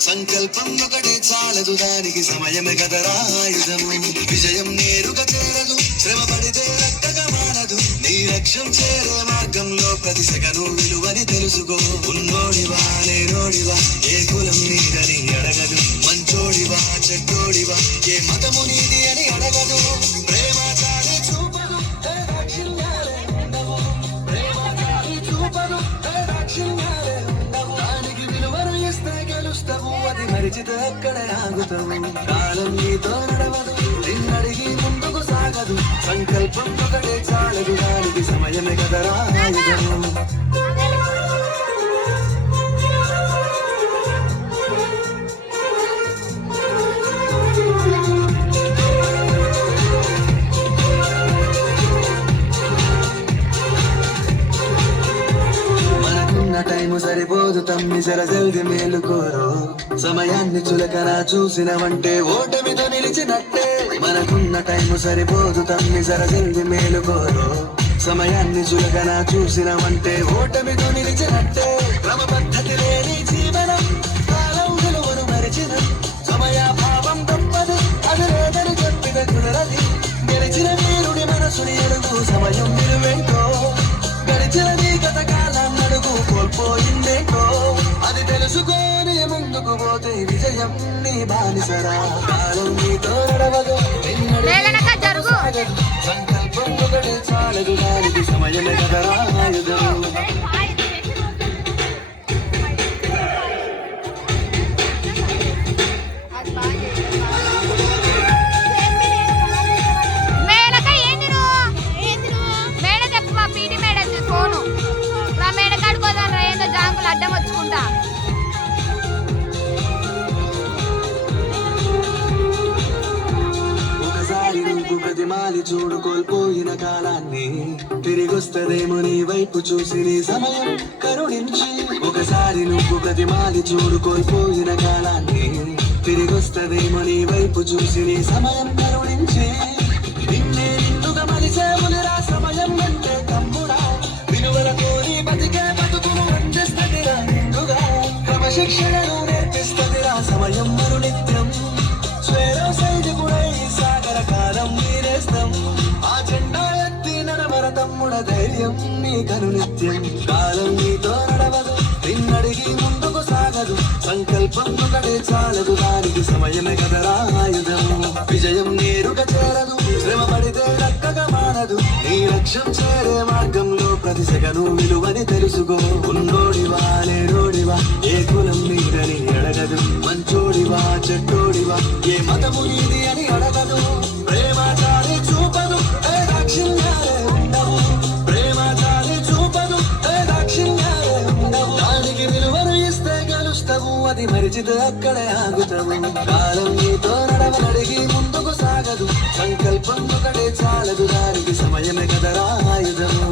సంకల్పం ఒకటే చాలదు దానికి సమయమే కదరా ఆయుధము విజయం నేరుగా చేరదు శ్రమ పడితే రక్కగా మారదు నీ లక్ష్యం చేరే మార్గంలో ప్రతి సెకను విలువని తెలుసుకో ఉన్నోడివా లేనోడివా ఏ కులం నీదని అడగదు మంచోడివా చెడ్డోడివా ఏ మతము నీది అని అడగదు ప్రేమ చాలి చూపదు ఏ దాక్షిణ్యాలే ఉండవు ప్రేమ చాలి చూపదు ఏ దాక్షిణ్యాలే ఉండవు దానికి విలువను ఇస్తే గెలుస్తావు అది మరిచితే అక్కడే ఆగుతావు కాలం నీతో నడవదు నిన్నడిగి ముందుకు సాగదు సంకల్పం ఒకటే చాలదు దానికి సమయమే కదరా ఆయుధము టైము సరిపోదు తమ్మి జర జల్ది మేలుకోరు సమయాన్ని చులకన చూసినవంటే ఓటమితో నిలిచినట్టే మనకున్న టైము సరిపోదు తమ్మి జర జల్ది మేలుకోరు సమయాన్ని చులకన చూసినవంటే ఓటమితో నిలిచినట్టే క్రమ పద్ధతి లేని జీవనం కాలం విలువను మరిచిన సమయాభావం తప్పదు అది లేదని చెప్పిన కుదరది గెలిచిన వీరుడి మనసుని ఎడుగు సమయం విలువేంటో గడిచిన నీ గత కాలం నడుగు కోల్పోయిందేంటో అది తెలుసుకొని ముందుకు పోతే విజయం నీ బానిసరా కాలం నీతో నడవదు సంకల్పం ఒకటి చాలదు దానికి సమయమే కదరా ఆయుధం అడ్డం వచ్చుకుంటా ఒకసారి నువ్వు ప్రతిమాలి చూడు కోల్పోయిన కాలాన్ని తిరిగొస్తదేమో నీ వైపు చూసి నీ సమయం కరుణించి ఒకసారి నువ్వు ప్రతిమాలి చూడు కోల్పోయిన కాలాన్ని తిరిగొస్తదేమో నీ వైపు చూసి నీ సమయం కరుణించి నిన్నే నిన్నుగా మలిసేమునిరా సమయం అంటే తమ్ముడా విలువల కోరి బతికే బతుకును అందిస్తదిరా నిండుగా క్రమశిక్షణను నేర్పిస్తదిరా సమయం మరు నిత్యం స్వేరో సైనికుడై సాగర కాలం వీరేస్తాం ఆ జెండా ఎత్తి నడవర తమ్ముడ ధైర్యం నీ కను నిత్యం కాలం నీతో నడవదు నిన్నడిగి ముందుకు సాగదు సంకల్పం ఒకటే చాలదు దానికి సమయమే కదరా ఆయుధము విజయం నేరుగా చేరదు శ్రమ పడితే రక్కగా మారదు నీ లక్ష్యం చేరే మార్గంలో ప్రతి సెకను విలువని తెలుసుకో ఉన్నోడివా లేనోడివా ఏ కులం నీదని అడగదు మంచోడివా చెడ్డోడివా ఏ మతము నీది అని అడగదు ప్రేమ చాలి చూపదు ఏ దాక్షిణ్యాలే ఉండవు ప్రేమ చాలి చూపదు ఏ దాక్షిణ్యాలే ఉండవు దానికి విలువను ఇస్తే గెలుస్తావు అది మరిచితే అక్కడే ఆగుతావు కాలం నీతో నడవనడిగి ముందుకు సాగదు సంకల్పం ఒకటే చాలదు దానికి సమయమే కదరా ఆయుధము